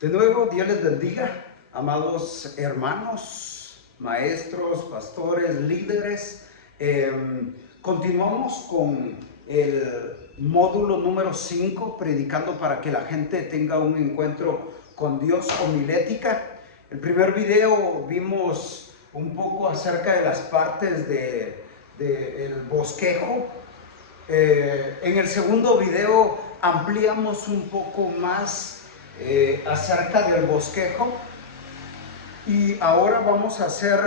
De nuevo, Dios les bendiga, amados hermanos, maestros, pastores, líderes. Continuamos con el módulo número 5, predicando para que la gente tenga un encuentro con Dios, homilética. El primer video vimos un poco acerca de las partes del bosquejo. En el segundo video ampliamos un poco más acerca del bosquejo, y ahora vamos a hacer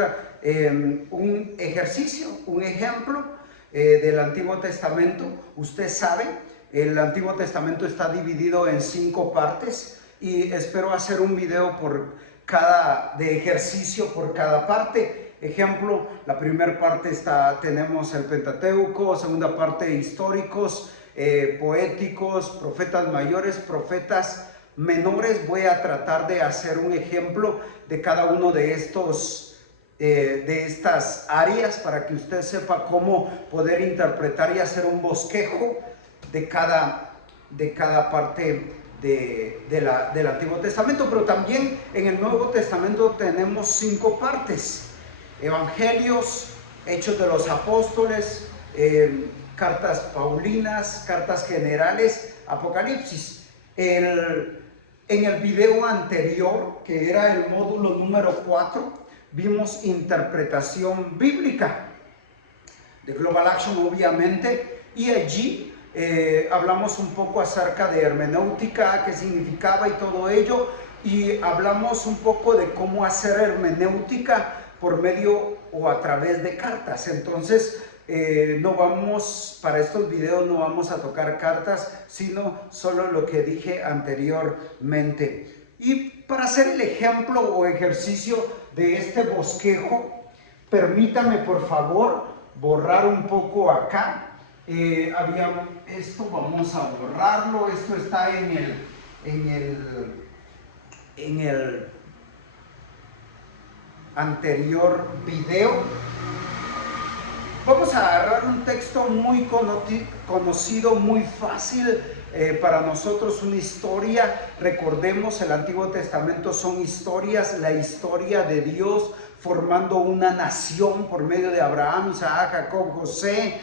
un ejercicio, un ejemplo del Antiguo Testamento. Usted sabe, el Antiguo Testamento está dividido en 5 partes y espero hacer un video de ejercicio por cada parte. Ejemplo, la primera parte tenemos el Pentateuco, segunda parte históricos, poéticos, profetas mayores, profetas menores. Voy a tratar de hacer un ejemplo de cada uno de estas áreas para que usted sepa cómo poder interpretar y hacer un bosquejo de cada parte del Antiguo Testamento. Pero también en el Nuevo Testamento tenemos 5 partes: Evangelios, Hechos de los Apóstoles, cartas paulinas, cartas generales, Apocalipsis. En el video anterior, que era el módulo número 4, vimos interpretación bíblica de Global Action, obviamente, y allí hablamos un poco acerca de hermenéutica, qué significaba y todo ello, y hablamos un poco de cómo hacer hermenéutica por medio o a través de cartas. Entonces, para estos videos no vamos a tocar cartas, sino solo lo que dije anteriormente. Y para hacer el ejemplo o ejercicio de este bosquejo, permítame por favor borrar un poco acá. Esto vamos a borrarlo. Esto está en el anterior video. Vamos a agarrar un texto muy conocido, muy fácil para nosotros, una historia. Recordemos, el Antiguo Testamento son historias, la historia de Dios formando una nación por medio de Abraham, Isaac, Jacob, José,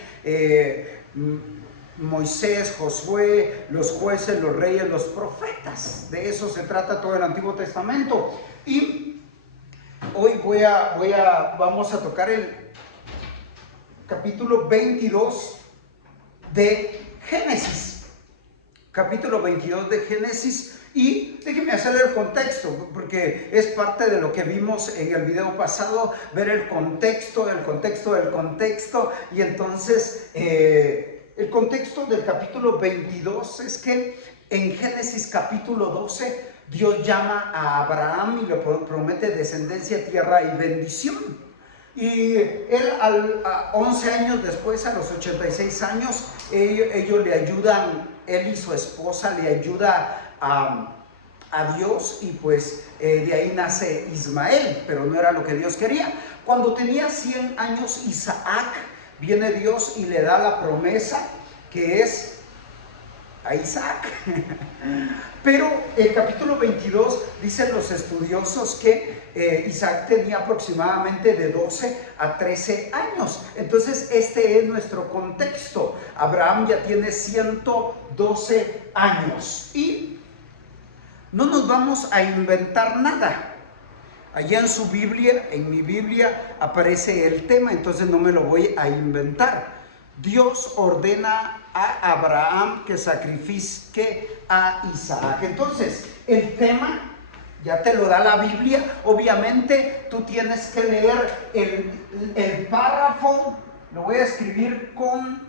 Moisés, Josué, los jueces, los reyes, los profetas. De eso se trata todo el Antiguo Testamento. Y hoy vamos a tocar el capítulo 22 de Génesis. Capítulo 22 de Génesis. Y déjenme hacerle el contexto, porque es parte de lo que vimos en el video pasado, ver el contexto. Y entonces, el contexto del capítulo 22 es que en Génesis capítulo 12, Dios llama a Abraham y le promete descendencia, tierra y bendición. Y él, 11 años después, a los 86 años, ellos le ayudan, él y su esposa le ayuda a Dios, y pues de ahí nace Ismael, pero no era lo que Dios quería. Cuando tenía 100 años Isaac, viene Dios y le da la promesa que es a Isaac. Pero el capítulo 22, dicen los estudiosos que Isaac tenía aproximadamente de 12 a 13 años. Entonces este es nuestro contexto. Abraham ya tiene 112 años y no nos vamos a inventar nada. Allá en su Biblia, en mi Biblia, aparece el tema, entonces no me lo voy a inventar. Dios ordena a Abraham que sacrifique a Isaac. Entonces, el tema ya te lo da la Biblia. Obviamente, tú tienes que leer el párrafo. Lo voy a escribir con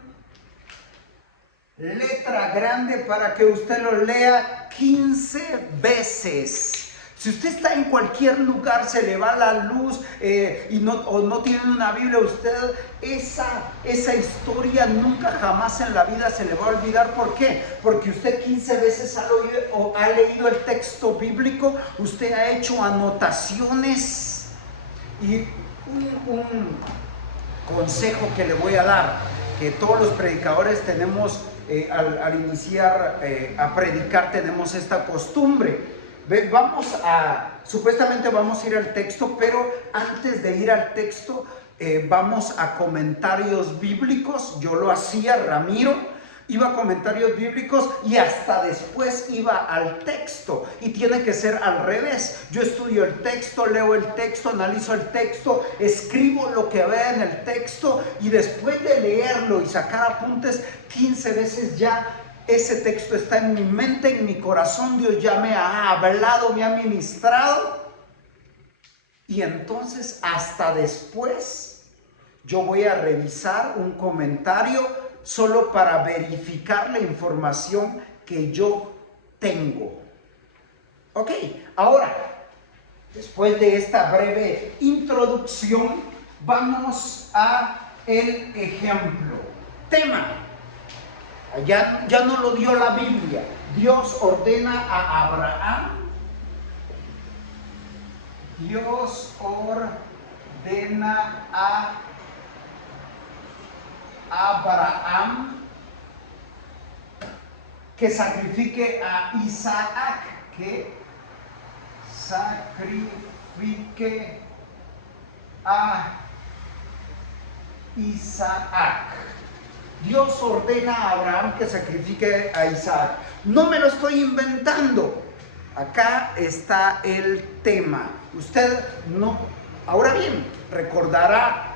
letra grande para que usted lo lea 15 veces. Si usted está en cualquier lugar, se le va la luz o no tiene una Biblia, usted esa historia nunca jamás en la vida se le va a olvidar. ¿Por qué? Porque usted 15 veces ha leído el texto bíblico, usted ha hecho anotaciones. Y un consejo que le voy a dar, que todos los predicadores tenemos, al iniciar a predicar, tenemos esta costumbre. Supuestamente vamos a ir al texto, pero antes de ir al texto, vamos a comentarios bíblicos. Yo lo hacía, Ramiro iba a comentarios bíblicos y hasta después iba al texto, y tiene que ser al revés. Yo estudio el texto, leo el texto, analizo el texto, escribo lo que vea en el texto, y después de leerlo y sacar apuntes 15 veces, ya ese texto está en mi mente, en mi corazón. Dios ya me ha hablado, me ha ministrado, y entonces hasta después yo voy a revisar un comentario solo para verificar la información que yo tengo. Ok, ahora, después de esta breve introducción, vamos a el ejemplo. Tema. Ya no lo dio la Biblia. Dios ordena a Abraham. Dios ordena a Abraham que sacrifique a Isaac, que sacrifique a Isaac. Dios ordena a Abraham que sacrifique a Isaac. No me lo estoy inventando. Acá está el tema. Usted no. Ahora bien, recordará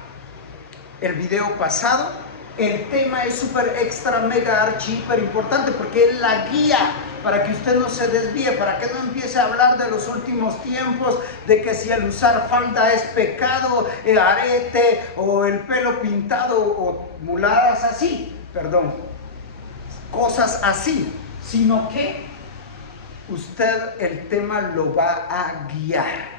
el video pasado. El tema es súper extra mega archi hiper importante, porque es la guía para que usted no se desvíe, para que no empiece a hablar de los últimos tiempos, de que si el usar falda es pecado, el arete o el pelo pintado o muladas así, cosas así, sino que usted el tema lo va a guiar.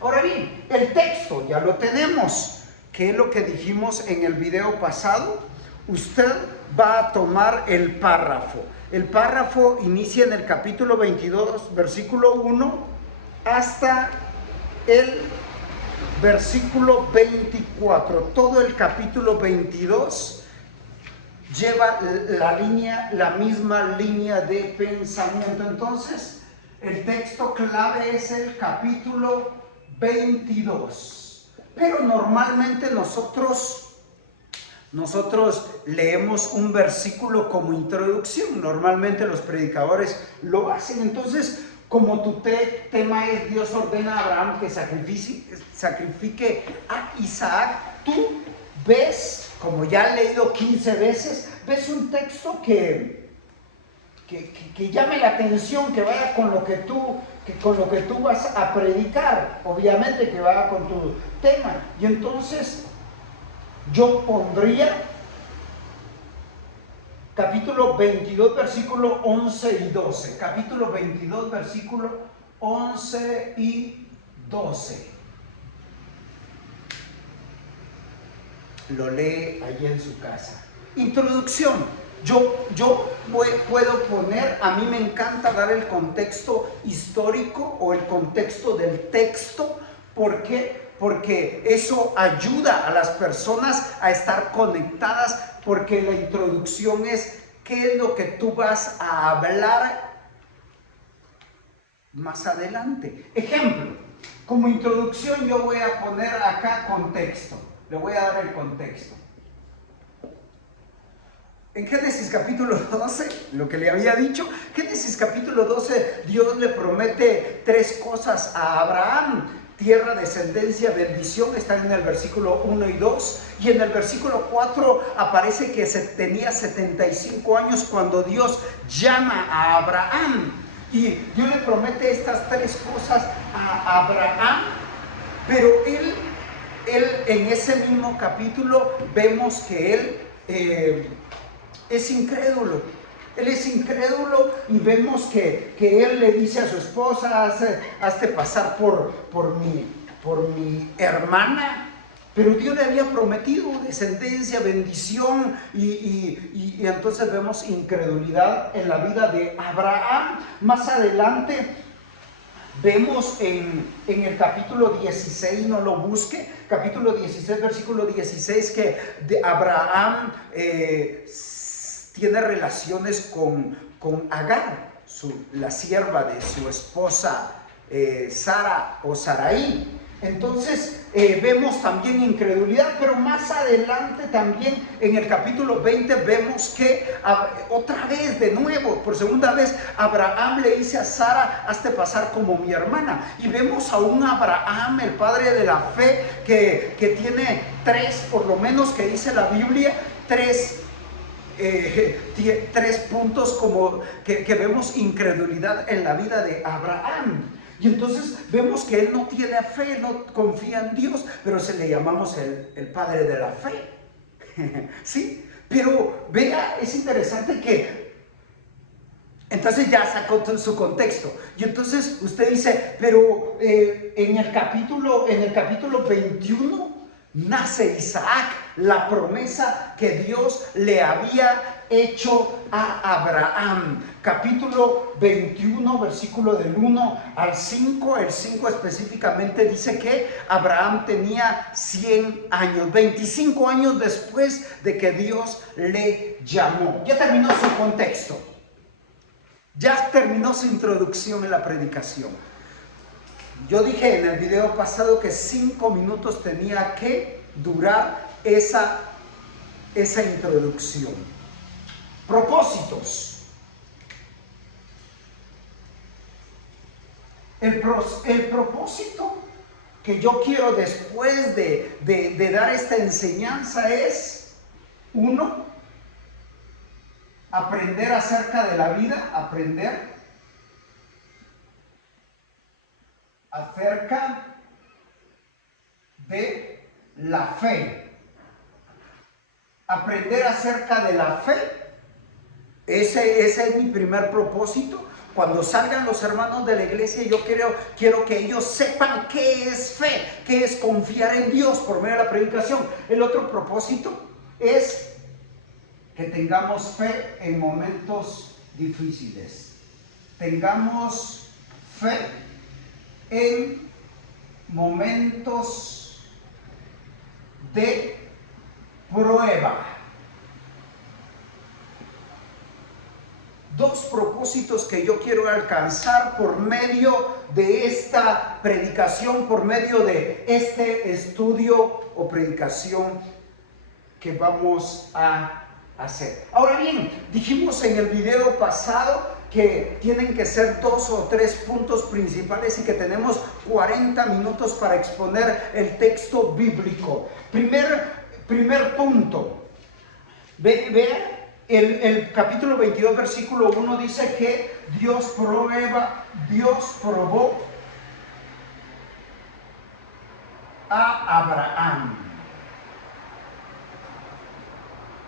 Ahora bien, el texto ya lo tenemos. ¿Qué es lo que dijimos en el video pasado? Usted va a tomar el párrafo. El párrafo inicia en el capítulo 22, versículo 1, hasta el versículo 24. Todo el capítulo 22 lleva la misma línea de pensamiento. Entonces, el texto clave es el capítulo 22. Pero normalmente nosotros leemos un versículo como introducción. Normalmente los predicadores lo hacen. Entonces, como tu tema es Dios ordena a Abraham que sacrifique a Isaac, tú ves, como ya he leído 15 veces, ves un texto que llame la atención, que vaya con lo que tú vas a predicar, obviamente que vaya con tu tema. Y entonces yo pondría capítulo 22, versículo 11 y 12. Capítulo 22, versículo 11 y 12. Lo lee allí en su casa. Introducción. Yo puedo poner, a mí me encanta dar el contexto histórico o el contexto del texto. ¿Por qué? Porque eso ayuda a las personas a estar conectadas, porque la introducción es qué es lo que tú vas a hablar más adelante. Ejemplo, como introducción yo voy a poner acá contexto. Le voy a dar el contexto. En Génesis capítulo 12, lo que le había dicho, Génesis capítulo 12, Dios le promete 3 cosas a Abraham: tierra, descendencia, bendición. Están en el versículo 1 y 2. Y en el versículo 4 aparece que tenía 75 años cuando Dios llama a Abraham. Y Dios le promete estas 3 cosas a Abraham. Pero él en ese mismo capítulo vemos que él es incrédulo. Él es incrédulo y vemos que él le dice a su esposa: hazte pasar por mi hermana. Pero Dios le había prometido descendencia, bendición, y entonces vemos incredulidad en la vida de Abraham. Más adelante vemos en el capítulo 16, no lo busque, capítulo 16, versículo 16, que Abraham tiene relaciones con Agar, la sierva de su esposa Sara o Sarai. Entonces vemos también incredulidad, pero más adelante también en el capítulo 20 vemos que otra vez, de nuevo, por segunda vez, Abraham le dice a Sara: hazte pasar como mi hermana. Y vemos a un Abraham, el padre de la fe, que tiene tres, por lo menos que dice la Biblia, tres puntos como que vemos incredulidad en la vida de Abraham. Y entonces vemos que él no tiene fe, no confía en Dios, pero se le llamamos el padre de la fe. ¿Sí? Pero vea, es interesante que entonces ya sacó su contexto. Y entonces usted dice, pero en el capítulo 21 nace Isaac, la promesa que Dios le había hecho a Abraham. Capítulo 21, versículo del 1 al 5. El 5 específicamente dice que Abraham tenía 100 años, 25 años después de que Dios le llamó. Ya terminó su contexto. Ya terminó su introducción en la predicación. Yo dije en el video pasado que 5 minutos tenía que durar esa introducción. Propósitos. El propósito que yo quiero después de dar esta enseñanza es: 1, aprender acerca de la vida, aprender acerca de la fe. Aprender acerca de la fe. Ese es mi primer propósito. Cuando salgan los hermanos de la iglesia, yo quiero que ellos sepan qué es fe, qué es confiar en Dios por medio de la predicación. El otro propósito es que tengamos fe en momentos difíciles. Tengamos fe en momentos de prueba. 2 propósitos que yo quiero alcanzar por medio de esta predicación, por medio de este estudio o predicación que vamos a hacer. Ahora bien, dijimos en el video pasado que tienen que ser 2 o 3 puntos principales y que tenemos 40 minutos para exponer el texto bíblico. Primer punto. Vean, el capítulo 22, versículo 1 dice que Dios probó a Abraham.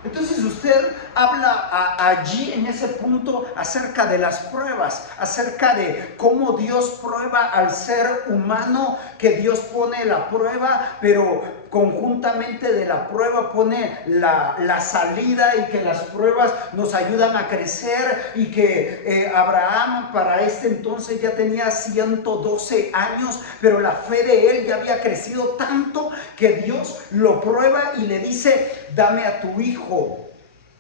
Entonces usted habla allí en ese punto acerca de las pruebas, acerca de cómo Dios prueba al ser humano, que Dios pone la prueba, pero conjuntamente de la prueba pone la salida, y que las pruebas nos ayudan a crecer, y que Abraham para este entonces ya tenía 112 años, pero la fe de él ya había crecido tanto que Dios lo prueba y le dice: dame a tu hijo.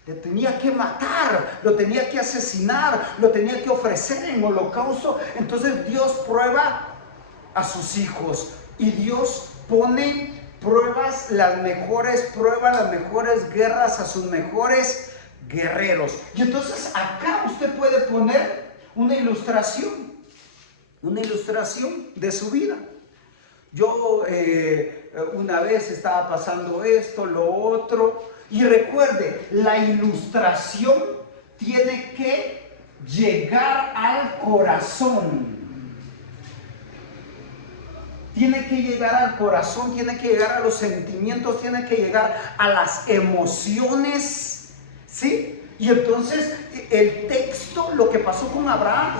Le tenía que matar, lo tenía que asesinar, lo tenía que ofrecer en holocausto. Entonces Dios prueba a sus hijos, y Dios pone pruebas, las mejores pruebas, las mejores guerras a sus mejores guerreros. Y entonces acá usted puede poner una ilustración de su vida. Yo una vez estaba pasando esto, lo otro, y recuerde, la ilustración tiene que llegar al corazón. Tiene que llegar al corazón, tiene que llegar a los sentimientos, tiene que llegar a las emociones, ¿sí? Y entonces el texto, lo que pasó con Abraham,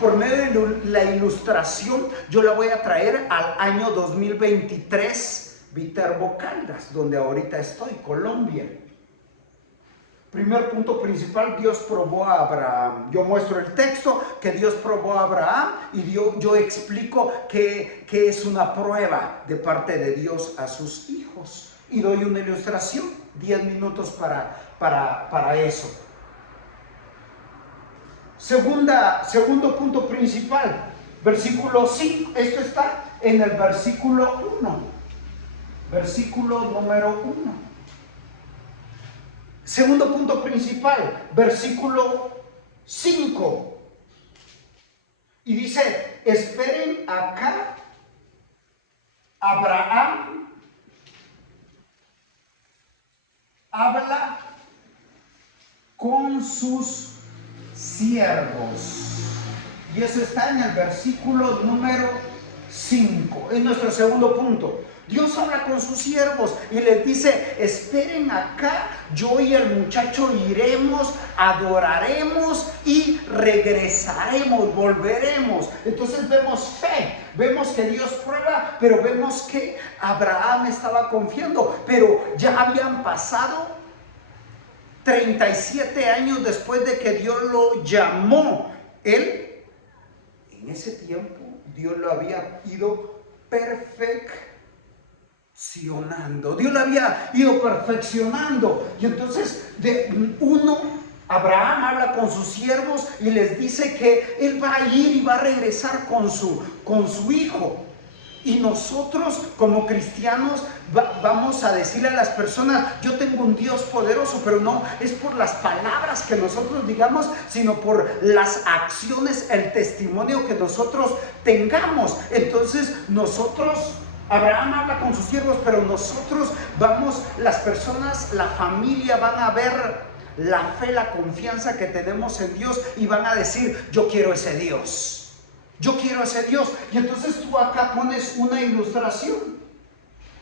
por medio de la ilustración, yo la voy a traer al año 2023, Viterbo Caldas, donde ahorita estoy, Colombia. Primer punto principal: Dios probó a Abraham. Yo muestro el texto que Dios probó a Abraham, y yo explico que es una prueba de parte de Dios a sus hijos. Y doy una ilustración, 10 minutos para eso. Segundo punto principal, versículo 5, esto está en el versículo 1, versículo número 1. Segundo punto principal, versículo 5. Y dice, esperen acá, Abraham habla con sus siervos. Y eso está en el versículo número 5. Es nuestro segundo punto. Dios habla con sus siervos y les dice, esperen acá, yo y el muchacho iremos, adoraremos y regresaremos, volveremos. Entonces vemos fe, vemos que Dios prueba, pero vemos que Abraham estaba confiando, pero ya habían pasado 37 años después de que Dios lo llamó. Él, en ese tiempo, Dios lo había ido perfeccionando. Dios lo había ido perfeccionando. Y entonces, Abraham habla con sus siervos y les dice que él va a ir y va a regresar con su hijo. Y nosotros como cristianos vamos a decirle a las personas, yo tengo un Dios poderoso, pero no es por las palabras que nosotros digamos, sino por las acciones, el testimonio que nosotros tengamos. Entonces Abraham habla con sus siervos, pero nosotros las personas, la familia van a ver la fe, la confianza que tenemos en Dios y van a decir, yo quiero ese Dios. Yo quiero ese Dios. Y entonces tú acá pones una ilustración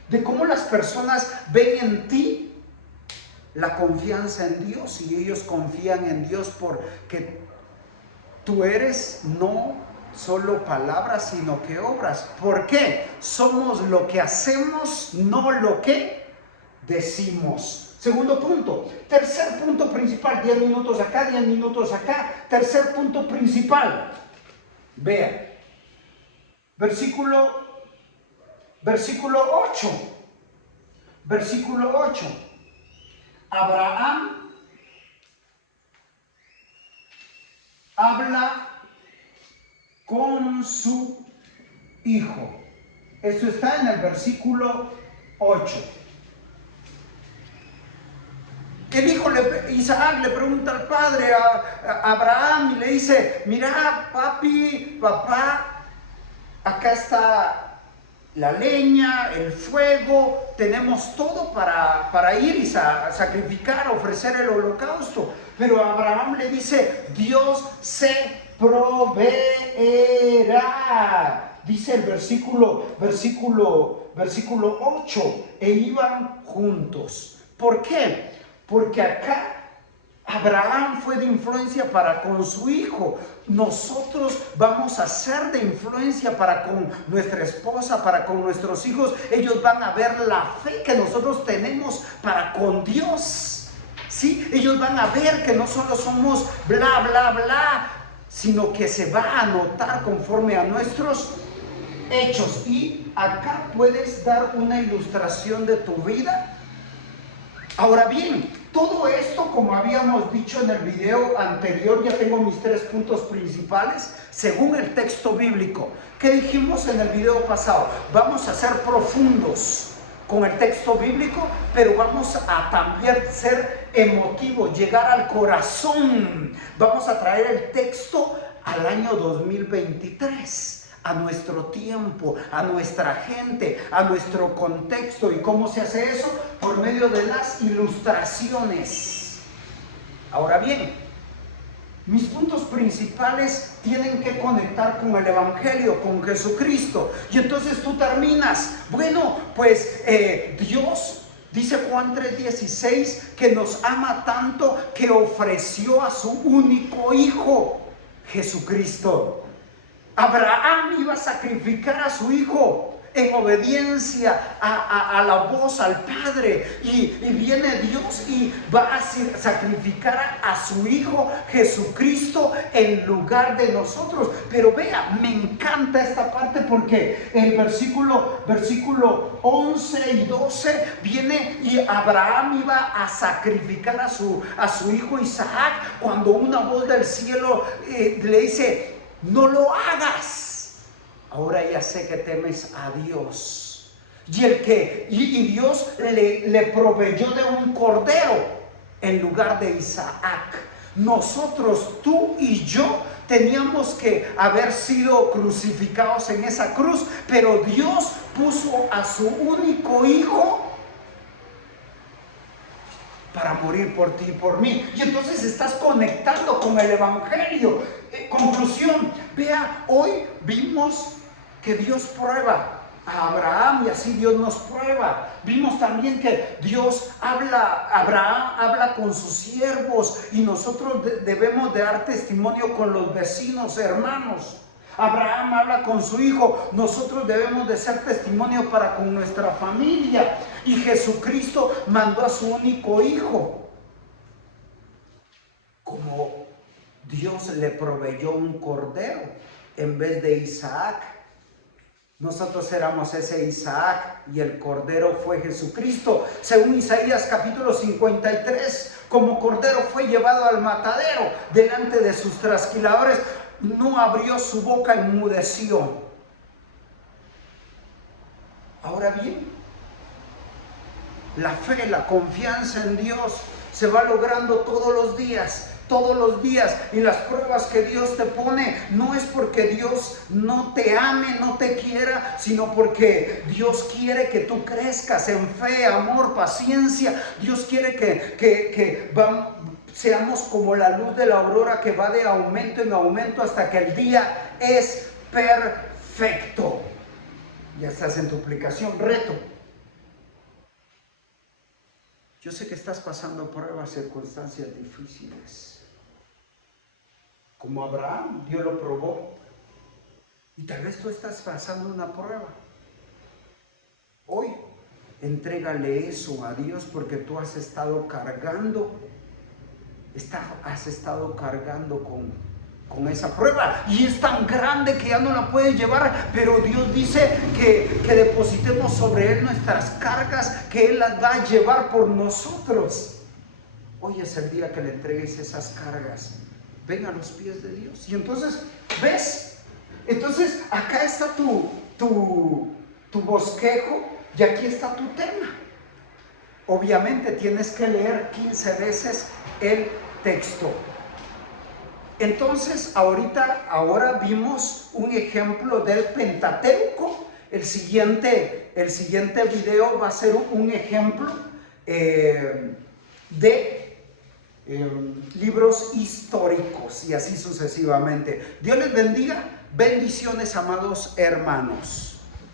de cómo las personas ven en ti la confianza en Dios, y ellos confían en Dios porque tú eres no solo palabras, sino que obras. ¿Por qué? Somos lo que hacemos, no lo que decimos. Segundo punto. Tercer punto principal, 10 minutos acá, 10 minutos acá. Tercer punto principal. Vean, versículo 8. Versículo 8. Abraham habla con su hijo. Esto está en el versículo 8. El hijo Isaac le pregunta al padre, a Abraham, y le dice, mira, papi, papá, acá está la leña, el fuego, tenemos todo para ir y sacrificar, ofrecer el holocausto. Pero Abraham le dice, Dios se proveerá. Dice el versículo 8, e iban juntos. ¿Por qué? Porque acá Abraham fue de influencia para con su hijo. Nosotros vamos a ser de influencia para con nuestra esposa, para con nuestros hijos. Ellos van a ver la fe que nosotros tenemos para con Dios. ¿Sí? Ellos van a ver que no solo somos bla, bla, bla, sino que se va a notar conforme a nuestros hechos. Y acá puedes dar una ilustración de tu vida. Ahora bien, todo esto, como habíamos dicho en el video anterior, ya tengo mis 3 puntos principales, según el texto bíblico. ¿Qué dijimos en el video pasado? Vamos a ser profundos con el texto bíblico, pero vamos a también ser emotivos, llegar al corazón. Vamos a traer el texto al año 2023. A nuestro tiempo, a nuestra gente, a nuestro contexto. ¿Y cómo se hace eso? Por medio de las ilustraciones. Ahora bien, mis puntos principales tienen que conectar con el Evangelio, con Jesucristo. Y entonces tú terminas, bueno, pues Dios, dice Juan 3:16, que nos ama tanto que ofreció a su único Hijo, Jesucristo. Abraham iba a sacrificar a su hijo en obediencia a la voz, al Padre. Y viene Dios y va a sacrificar a su Hijo Jesucristo en lugar de nosotros. Pero vea, me encanta esta parte porque el versículo 11 y 12 viene y Abraham iba a sacrificar a su hijo Isaac, cuando una voz del cielo le dice: no lo hagas. Ahora ya sé que temes a Dios. Y Dios le proveyó de un cordero en lugar de Isaac. Nosotros, tú y yo, teníamos que haber sido crucificados en esa cruz, pero Dios puso a su único hijo para morir por ti y por mí. Y entonces estás conectando con el Evangelio. Conclusión, vea, hoy vimos que Dios prueba a Abraham y así Dios nos prueba. Vimos también que Dios Abraham habla con sus siervos y nosotros debemos de dar testimonio con los vecinos, hermanos. Abraham habla con su hijo, nosotros debemos de ser testimonio para con nuestra familia. Y Jesucristo mandó a su único hijo. Como Dios le proveyó un cordero en vez de Isaac, nosotros éramos ese Isaac y el cordero fue Jesucristo. Según Isaías capítulo 53, como cordero fue llevado al matadero, delante de sus trasquiladores no abrió su boca, enmudeció. Ahora bien, la fe, la confianza en Dios se va logrando todos los días. Y las pruebas que Dios te pone no es porque Dios no te ame, no te quiera, sino porque Dios quiere que tú crezcas en fe, amor, paciencia. Dios quiere que seamos como la luz de la aurora que va de aumento en aumento hasta que el día es perfecto. Ya estás en tu aplicación, reto. Yo sé que estás pasando pruebas, circunstancias difíciles. Como Abraham, Dios lo probó. Y tal vez tú estás pasando una prueba. Hoy, entrégale eso a Dios porque tú has estado cargando. Has estado cargando con esa prueba. Y es tan grande que ya no la puedes llevar. Pero Dios dice que depositemos sobre Él nuestras cargas, que Él las va a llevar por nosotros. Hoy es el día que le entregues esas cargas. Ven a los pies de Dios. Y entonces, ¿ves? Entonces, acá está tu bosquejo y aquí está tu tema. Obviamente tienes que leer 15 veces el texto. Entonces, ahora vimos un ejemplo del Pentateuco. El siguiente video va a ser un ejemplo de libros históricos y así sucesivamente. Dios les bendiga. Bendiciones, amados hermanos.